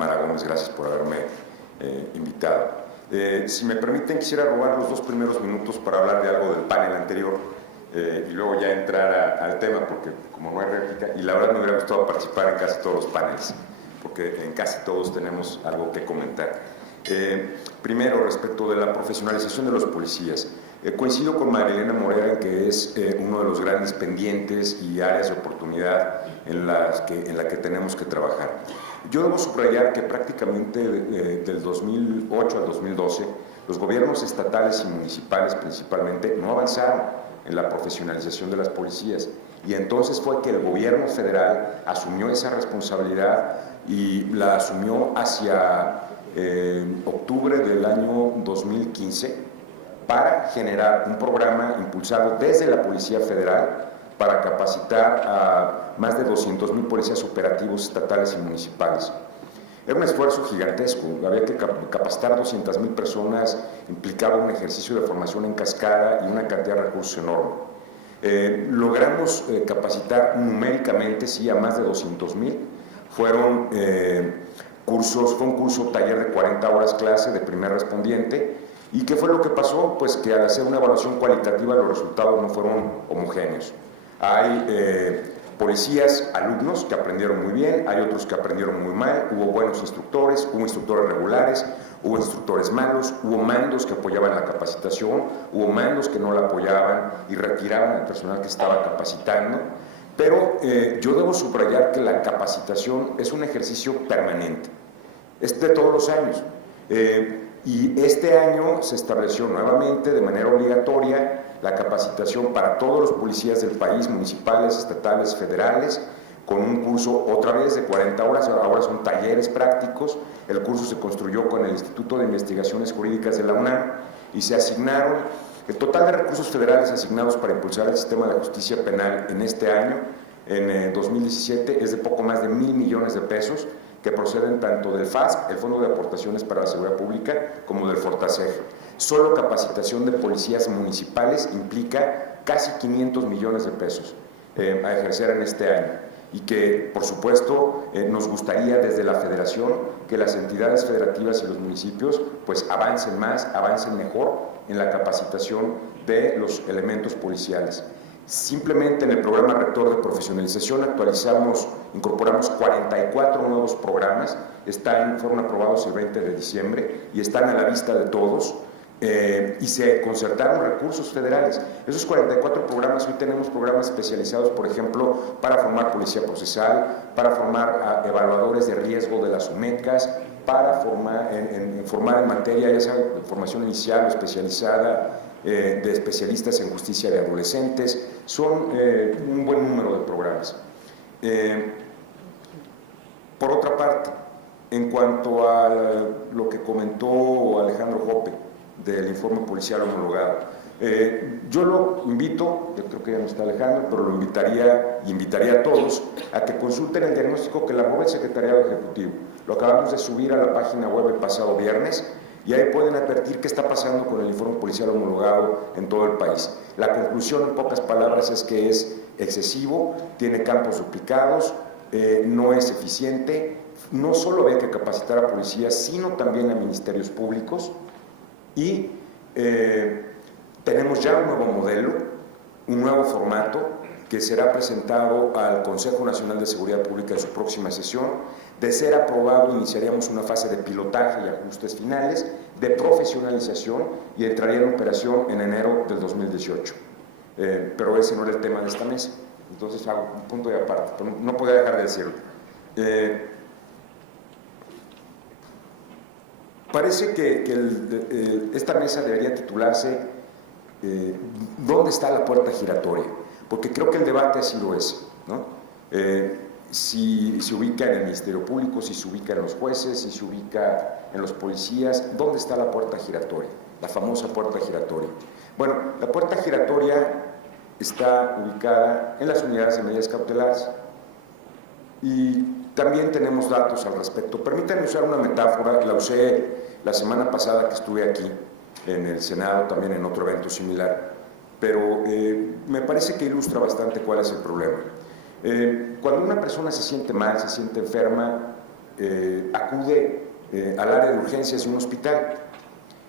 Mara Gómez, gracias por haberme invitado. Si me permiten, quisiera robar los 2 primeros minutos para hablar de algo del panel anterior y luego ya entrar al tema, porque como no hay réplica, y la verdad me hubiera gustado participar en casi todos los paneles, porque en casi todos tenemos algo que comentar. Primero, respecto de la profesionalización de los policías. Coincido con Marilena Morera en que es uno de los grandes pendientes y áreas de oportunidad en la que tenemos que trabajar. Yo debo subrayar que prácticamente del 2008 al 2012 los gobiernos estatales y municipales principalmente no avanzaron en la profesionalización de las policías, y entonces fue que el gobierno federal asumió esa responsabilidad y la asumió hacia octubre del año 2015 para generar un programa impulsado desde la Policía Federal para capacitar a más de 200,000 policías operativos estatales y municipales. Era un esfuerzo gigantesco, había que capacitar 200,000 personas, implicaba un ejercicio de formación en cascada y una cantidad de recursos enorme. Logramos capacitar numéricamente, sí, a más de 200,000. Fueron cursos, fue un curso taller de 40 horas clase de primer respondiente. ¿Y qué fue lo que pasó? Pues que al hacer una evaluación cualitativa los resultados no fueron homogéneos. Hay policías, alumnos que aprendieron muy bien, hay otros que aprendieron muy mal, hubo buenos instructores, hubo instructores regulares, hubo instructores malos, hubo mandos que apoyaban la capacitación, hubo mandos que no la apoyaban y retiraban al personal que estaba capacitando. Pero yo debo subrayar que la capacitación es un ejercicio permanente, es de todos los años. Y este año se estableció nuevamente de manera obligatoria la capacitación para todos los policías del país, municipales, estatales, federales, con un curso otra vez de 40 horas, ahora son talleres prácticos. El curso se construyó con el Instituto de Investigaciones Jurídicas de la UNAM y se asignaron el total de recursos federales asignados para impulsar el sistema de justicia penal en este año, en 2017, es de poco más de 1,000 millones de pesos, que proceden tanto del FASP, el Fondo de Aportaciones para la Seguridad Pública, como del FORTASEG. Solo capacitación de policías municipales implica casi 500 millones de pesos a ejercer en este año, y que, por supuesto, nos gustaría desde la Federación que las entidades federativas y los municipios pues avancen más, avancen mejor en la capacitación de los elementos policiales. Simplemente en el programa rector de profesionalización incorporamos 44 nuevos programas, fueron aprobados el 20 de diciembre y están a la vista de todos, y se concertaron recursos federales. Esos 44 programas, hoy tenemos programas especializados, por ejemplo, para formar policía procesal, para formar evaluadores de riesgo de las UMECAS, para formar en materia, ya sea de formación inicial o especializada, de especialistas en justicia de adolescentes. Son un buen número de programas. Por otra parte, en cuanto a lo que comentó Alejandro Jope del informe policial homologado, yo lo invito, yo creo que ya no está Alejandro, pero lo invitaría a todos a que consulten el diagnóstico que elaboró el Secretariado Ejecutivo. Lo acabamos de subir a la página web el pasado viernes, y ahí pueden advertir qué está pasando con el informe policial homologado en todo el país. La conclusión, en pocas palabras, es que es excesivo, tiene campos duplicados, no es eficiente. No solo había que capacitar a policías, sino también a ministerios públicos, y tenemos ya un nuevo modelo, un nuevo formato que será presentado al Consejo Nacional de Seguridad Pública en su próxima sesión. De ser aprobado, iniciaríamos una fase de pilotaje y ajustes finales, de profesionalización, y entraría en operación en enero del 2018. Pero ese no era el tema de esta mesa, entonces hago un punto de aparte, pero no podía dejar de decirlo. Parece que esta mesa debería titularse ¿dónde está la puerta giratoria? Porque creo que el debate así lo es, ¿no? Si se ubica en el Ministerio Público, si se ubica en los jueces, si se ubica en los policías, ¿dónde está la puerta giratoria? La famosa puerta giratoria. Bueno, la puerta giratoria está ubicada en las unidades de medidas cautelares, y también tenemos datos al respecto. Permítanme usar una metáfora, la usé la semana pasada que estuve aquí en el Senado, también en otro evento similar, pero me parece que ilustra bastante cuál es el problema. Cuando una persona se siente mal, se siente enferma, acude al área de urgencias de un hospital.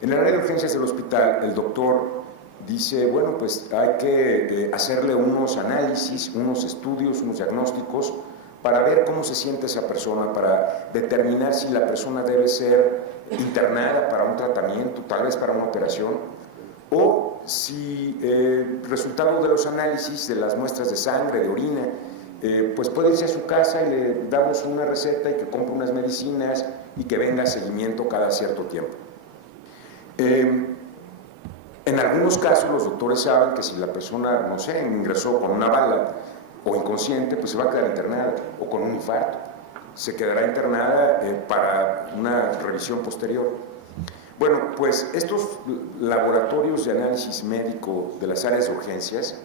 En el área de urgencias del hospital, el doctor dice, bueno, pues hay que hacerle unos análisis, unos estudios, unos diagnósticos para ver cómo se siente esa persona, para determinar si la persona debe ser internada para un tratamiento, tal vez para una operación, o si resultado de los análisis, de las muestras de sangre, de orina, pues puede irse a su casa y le damos una receta y que compre unas medicinas y que venga a seguimiento cada cierto tiempo. En algunos casos los doctores saben que si la persona, no sé, ingresó con una bala o inconsciente, pues se va a quedar internada, o con un infarto, se quedará internada para una revisión posterior. Bueno, pues estos laboratorios de análisis médico de las áreas de urgencias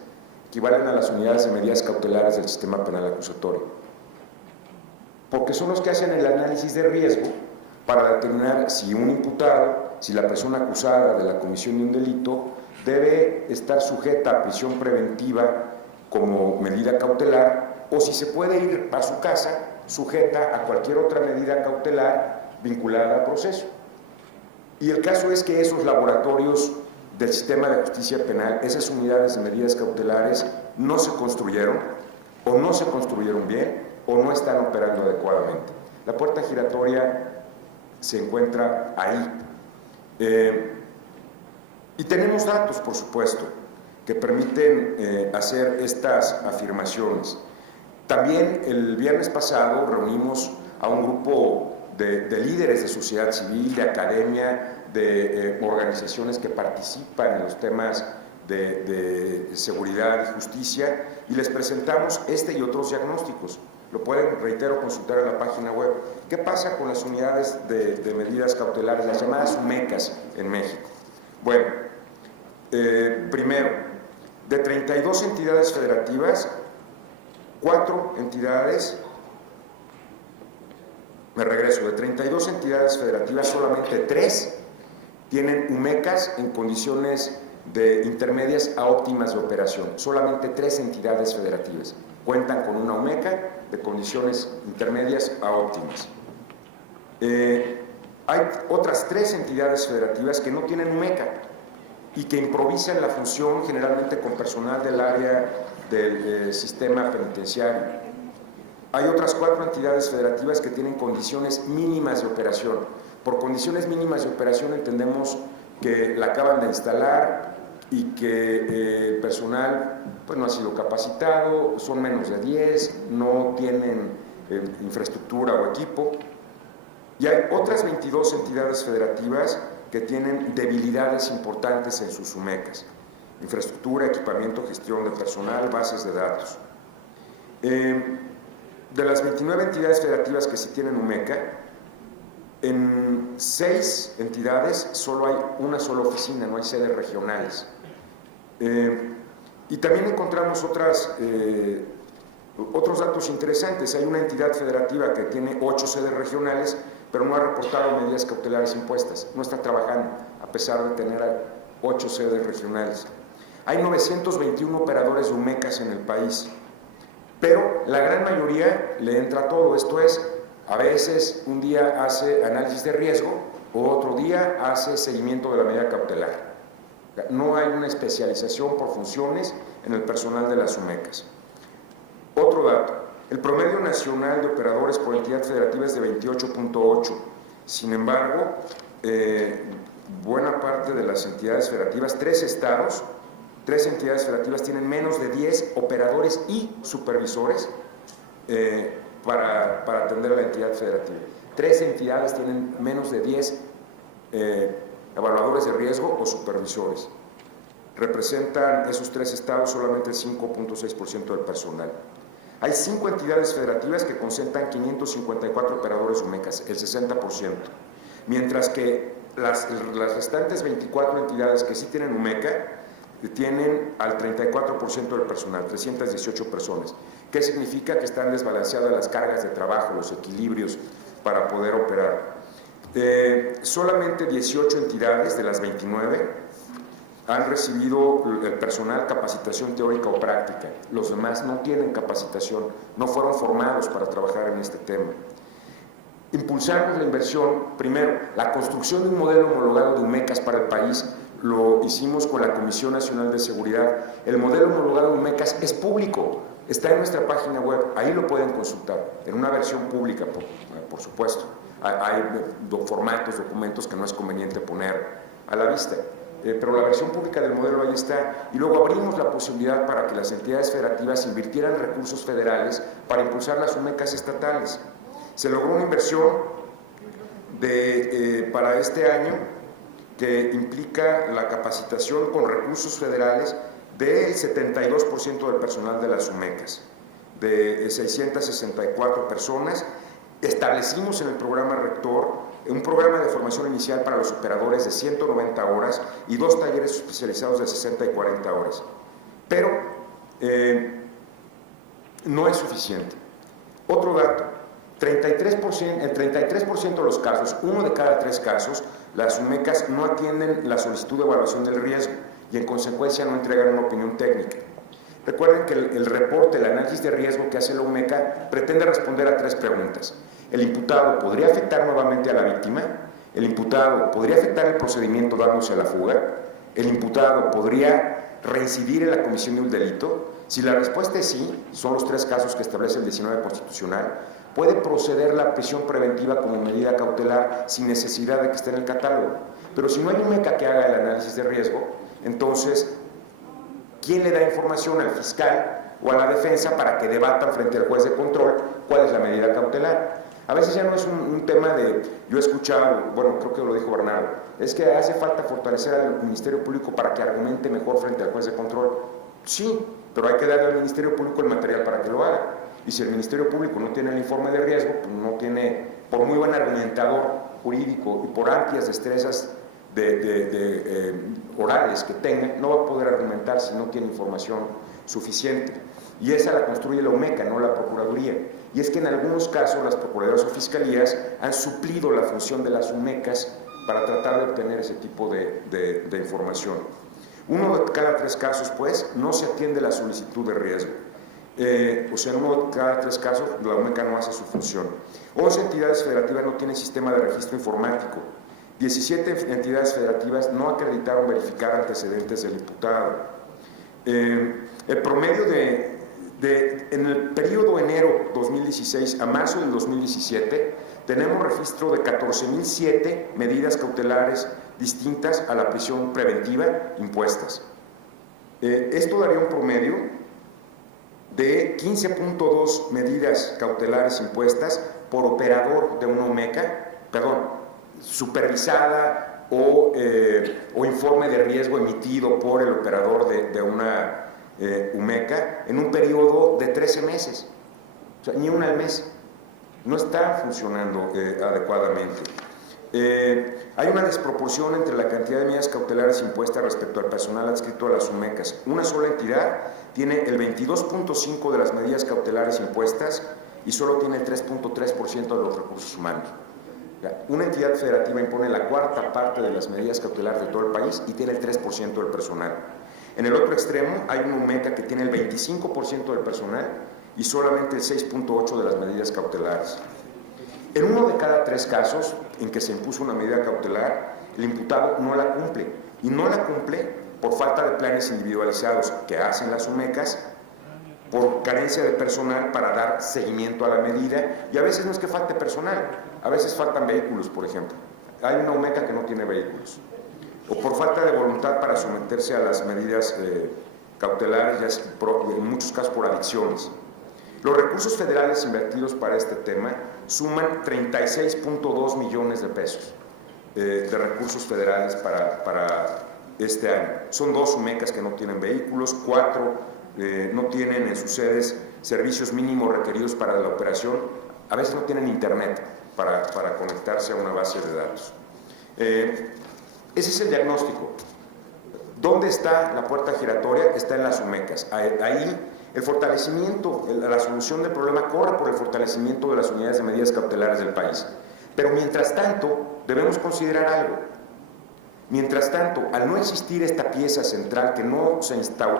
equivalen a las unidades de medidas cautelares del sistema penal acusatorio, porque son los que hacen el análisis de riesgo para determinar si un imputado, si la persona acusada de la comisión de un delito debe estar sujeta a prisión preventiva como medida cautelar, o si se puede ir a su casa sujeta a cualquier otra medida cautelar vinculada al proceso. Y el caso es que esos laboratorios del sistema de justicia penal, esas unidades de medidas cautelares, no se construyeron, o no se construyeron bien, o no están operando adecuadamente. La puerta giratoria se encuentra ahí. Y tenemos datos, por supuesto, que permiten hacer estas afirmaciones. También el viernes pasado reunimos a un grupo de líderes de sociedad civil, de academia, de organizaciones que participan en los temas de seguridad y justicia, y les presentamos este y otros diagnósticos. Lo pueden, reitero, consultar en la página web. ¿Qué pasa con las unidades de medidas cautelares, las llamadas UMECAS en México? Bueno, primero, de 32 entidades federativas, 4 entidades, me regreso, de 32 entidades federativas, solamente 3 tienen UMECAS en condiciones de intermedias a óptimas de operación. Solamente 3 entidades federativas cuentan con una UMECA de condiciones intermedias a óptimas. Hay otras 3 entidades federativas que no tienen UMECA y que improvisan la función generalmente con personal del área del sistema penitenciario. Hay otras 4 entidades federativas que tienen condiciones mínimas de operación. Por condiciones mínimas de operación entendemos que la acaban de instalar y que el personal pues, no ha sido capacitado, son menos de 10, no tienen infraestructura o equipo. Y hay otras 22 entidades federativas que tienen debilidades importantes en sus UMECAS: infraestructura, equipamiento, gestión de personal, bases de datos. De las 29 entidades federativas que sí tienen UMECA, en 6 entidades solo hay una sola oficina, no hay sedes regionales. Y también encontramos otros datos interesantes. Hay una entidad federativa que tiene 8 sedes regionales, pero no ha reportado medidas cautelares impuestas, no está trabajando a pesar de tener 8 sedes regionales. Hay 921 operadores de UMECAS en el país, pero la gran mayoría le entra todo. Esto es, a veces un día hace análisis de riesgo o otro día hace seguimiento de la medida cautelar. No hay una especialización por funciones en el personal de las UMECAS. Otro dato: el promedio nacional de operadores por entidad federativa es de 28.8. Sin embargo, buena parte de las entidades federativas, 3 estados, 3 entidades federativas tienen menos de 10 operadores y supervisores para atender a la entidad federativa. 3 entidades tienen menos de 10 evaluadores de riesgo o supervisores. Representan esos 3 estados solamente el 5.6% del personal. Hay 5 entidades federativas que concentran 554 operadores UMECAS, el 60%, mientras que las restantes 24 entidades que sí tienen UMECA tienen al 34% del personal, 318 personas. ¿Qué significa? Que están desbalanceadas las cargas de trabajo, los equilibrios para poder operar. Solamente 18 entidades de las 29 han recibido el personal capacitación teórica o práctica. Los demás no tienen capacitación, no fueron formados para trabajar en este tema. Impulsamos la inversión, primero, la construcción de un modelo homologado de UMECAS para el país, lo hicimos con la Comisión Nacional de Seguridad. El modelo homologado de UMECAS es público, está en nuestra página web, ahí lo pueden consultar, en una versión pública, por supuesto. Hay formatos, documentos que no es conveniente poner a la vista, pero la versión pública del modelo ahí está. Y luego abrimos la posibilidad para que las entidades federativas invirtieran recursos federales para impulsar las UMECAS estatales. Se logró una inversión para este año que implica la capacitación con recursos federales del 72% del personal de las UMECAS, de 664 personas. Establecimos en el programa rector un programa de formación inicial para los operadores de 190 horas y 2 talleres especializados de 60 y 40 horas. Pero no es suficiente. Otro dato, el 33% de los casos, 1 de cada 3 casos, las UMECAS no atienden la solicitud de evaluación del riesgo y en consecuencia no entregan una opinión técnica. Recuerden que el reporte, el análisis de riesgo que hace la UMECA pretende responder a 3 preguntas. ¿El imputado podría afectar nuevamente a la víctima? ¿El imputado podría afectar el procedimiento dándose a la fuga? ¿El imputado podría reincidir en la comisión de un delito? Si la respuesta es sí, son los 3 casos que establece el 19 constitucional, puede proceder la prisión preventiva como medida cautelar sin necesidad de que esté en el catálogo. Pero si no hay UMECA que haga el análisis de riesgo, entonces, ¿quién le da información al fiscal o a la defensa para que debatan frente al juez de control cuál es la medida cautelar? A veces ya no es un tema de, yo he escuchado, bueno, creo que lo dijo Bernardo, es que hace falta fortalecer al Ministerio Público para que argumente mejor frente al juez de control. Sí, pero hay que darle al Ministerio Público el material para que lo haga. Y si el Ministerio Público no tiene el informe de riesgo, pues no tiene, por muy buen argumentador jurídico y por amplias destrezas orales que tenga, no va a poder argumentar si no tiene información suficiente. Y esa la construye la UMECA, no la Procuraduría. Y es que en algunos casos las Procuradurías o Fiscalías han suplido la función de las UMECAS para tratar de obtener ese tipo de información. 1 de cada 3 casos, pues, no se atiende la solicitud de riesgo. O sea, en 1 de cada 3 casos la UMECA no hace su función. 11 entidades federativas no tienen sistema de registro informático. 17 entidades federativas no acreditaron verificar antecedentes del imputado. El promedio en el periodo enero 2016 a marzo del 2017 tenemos registro de 14.007 medidas cautelares distintas a la prisión preventiva impuestas. Esto daría un promedio de 15.2 medidas cautelares impuestas por operador de una UMECA, supervisada o informe de riesgo emitido por el operador de una UMECA en un periodo de 13 meses, o sea, ni una al mes. No está funcionando adecuadamente. Hay una desproporción entre la cantidad de medidas cautelares impuestas respecto al personal adscrito a las UMECAS. Una sola entidad tiene el 22.5% de las medidas cautelares impuestas y solo tiene el 3.3% de los recursos humanos. Una entidad federativa impone la 4ª parte de las medidas cautelares de todo el país y tiene el 3% del personal. En el otro extremo hay una UMECA que tiene el 25% del personal y solamente el 6.8% de las medidas cautelares. En 1 de cada 3 casos en que se impuso una medida cautelar, el imputado no la cumple, y no la cumple por falta de planes individualizados que hacen las UMECAS, por carencia de personal para dar seguimiento a la medida, y a veces no es que falte personal, a veces faltan vehículos, por ejemplo. Hay una UMECA que no tiene vehículos, o por falta de voluntad para someterse a las medidas cautelares, en muchos casos por adicciones. Los recursos federales invertidos para este tema suman 36.2 millones de pesos de recursos federales para este año. Son 2 UMECAS que no tienen vehículos, 4 no tienen en sus sedes servicios mínimos requeridos para la operación, a veces no tienen internet para conectarse a una base de datos. Ese es el diagnóstico. ¿Dónde está la puerta giratoria? Está en las UMECAS. Ahí el fortalecimiento, la solución del problema corre por el fortalecimiento de las unidades de medidas cautelares del país. Pero mientras tanto, debemos considerar algo. Mientras tanto, al no existir esta pieza central que no se instaló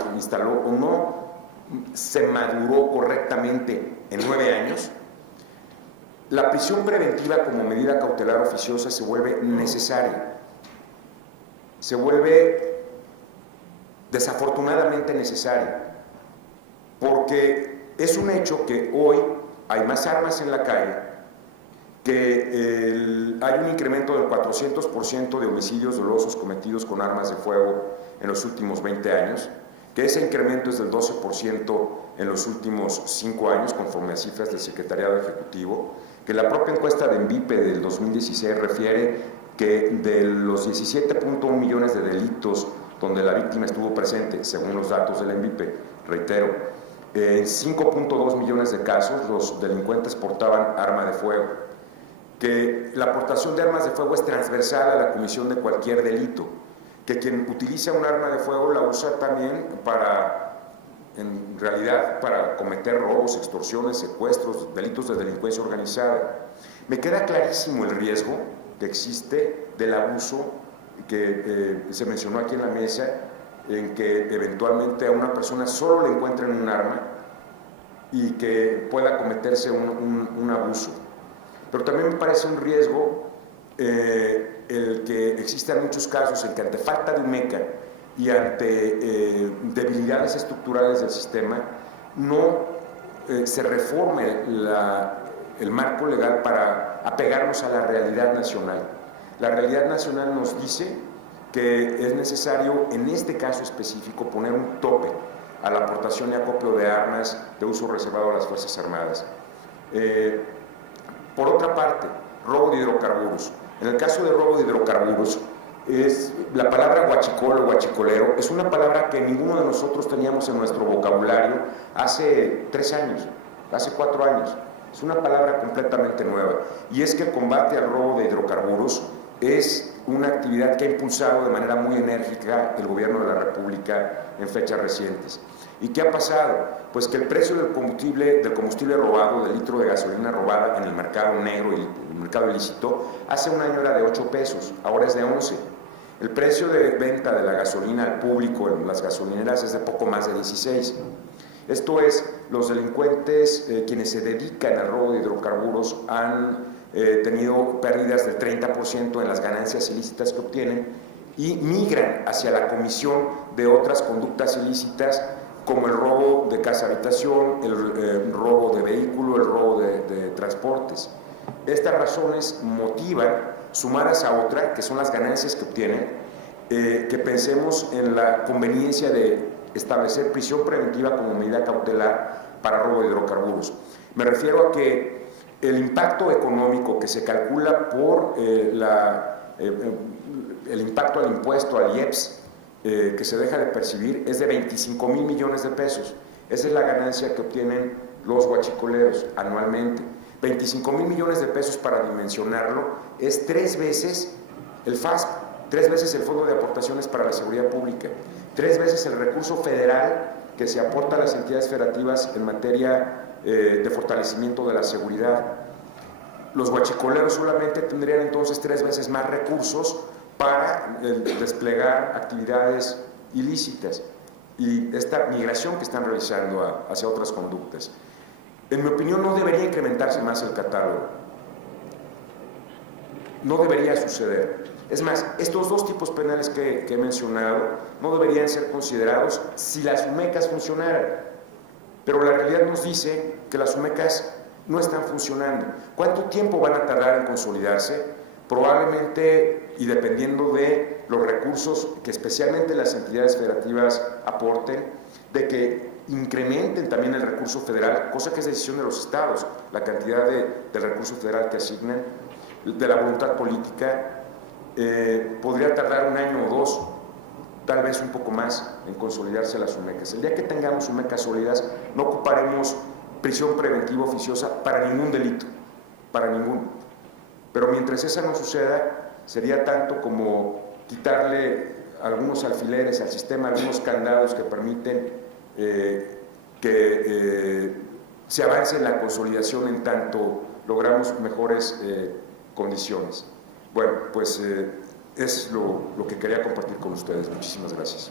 o no se maduró correctamente en 9 años, la prisión preventiva como medida cautelar oficiosa se vuelve necesaria, se vuelve desafortunadamente necesaria, porque es un hecho que hoy hay más armas en la calle, que hay un incremento del 400% de homicidios dolosos cometidos con armas de fuego en los últimos 20 años, que ese incremento es del 12% en los últimos 5 años, conforme a cifras del Secretariado Ejecutivo, que la propia encuesta de ENVIPE del 2016 refiere que de los 17.1 millones de delitos donde la víctima estuvo presente, según los datos del ENVIPE, reitero, en 5.2 millones de casos los delincuentes portaban arma de fuego, que la aportación de armas de fuego es transversal a la comisión de cualquier delito, que quien utiliza un arma de fuego la usa también en realidad para cometer robos, extorsiones, secuestros, delitos de delincuencia organizada. Me queda clarísimo el riesgo que existe del abuso que se mencionó aquí en la mesa, en que eventualmente a una persona solo le encuentren un arma y que pueda cometerse un abuso. Pero también me parece un riesgo el que existan muchos casos en que ante falta de UMECA y ante debilidades estructurales del sistema no se reforme el marco legal para apegarnos a la realidad nacional. La realidad nacional nos dice que es necesario, en este caso específico, poner un tope a la aportación y acopio de armas de uso reservado a las Fuerzas Armadas. Por otra parte, robo de hidrocarburos. En el caso de robo de hidrocarburos, la palabra huachicol o huachicolero es una palabra que ninguno de nosotros teníamos en nuestro vocabulario hace 3 años, hace 4 años. Es una palabra completamente nueva. Y es que el combate al robo de hidrocarburos es una actividad que ha impulsado de manera muy enérgica el gobierno de la República en fechas recientes. ¿Y qué ha pasado? Pues que el precio del combustible robado, del litro de gasolina robada en el mercado negro y el mercado ilícito, hace un año era de 8 pesos, ahora es de 11. El precio de venta de la gasolina al público en las gasolineras es de poco más de 16. Esto es, los delincuentes quienes se dedican al robo de hidrocarburos han tenido pérdidas del 30% en las ganancias ilícitas que obtienen y migran hacia la comisión de otras conductas ilícitas como el robo de casa-habitación, el robo de vehículo, el robo de transportes. Estas razones motivan, sumadas a otra, que son las ganancias que obtienen, que pensemos en la conveniencia de establecer prisión preventiva como medida cautelar para robo de hidrocarburos. Me refiero a que el impacto económico que se calcula por el impacto al impuesto, al IEPS, que se deja de percibir, es de 25,000 millones de pesos. Esa es la ganancia que obtienen los huachicoleros anualmente. 25,000 millones de pesos, para dimensionarlo, es 3 veces el FASP, 3 veces el Fondo de Aportaciones para la Seguridad Pública, 3 veces el recurso federal que se aporta a las entidades federativas en materia de fortalecimiento de la seguridad. Los huachicoleros solamente tendrían entonces 3 veces más recursos para desplegar actividades ilícitas y esta migración que están realizando hacia otras conductas. En mi opinión, no debería incrementarse más el catálogo. No debería suceder. Es más, estos 2 tipos penales que he mencionado no deberían ser considerados si las UMECAS funcionaran. Pero la realidad nos dice que las UMECAS no están funcionando. ¿Cuánto tiempo van a tardar en consolidarse? Probablemente, y dependiendo de los recursos que especialmente las entidades federativas aporten, de que incrementen también el recurso federal, cosa que es decisión de los estados, la cantidad del recurso federal que asignan, de la voluntad política, podría tardar 1 año o 2, tal vez un poco más, en consolidarse las UMECAS. El día que tengamos UMECAS sólidas, no ocuparemos prisión preventiva oficiosa para ningún delito, para ninguno. Pero mientras esa no suceda, sería tanto como quitarle algunos alfileres al sistema, algunos candados que permiten que se avance en la consolidación en tanto logramos mejores condiciones. Bueno, pues es lo que quería compartir con ustedes. Muchísimas gracias.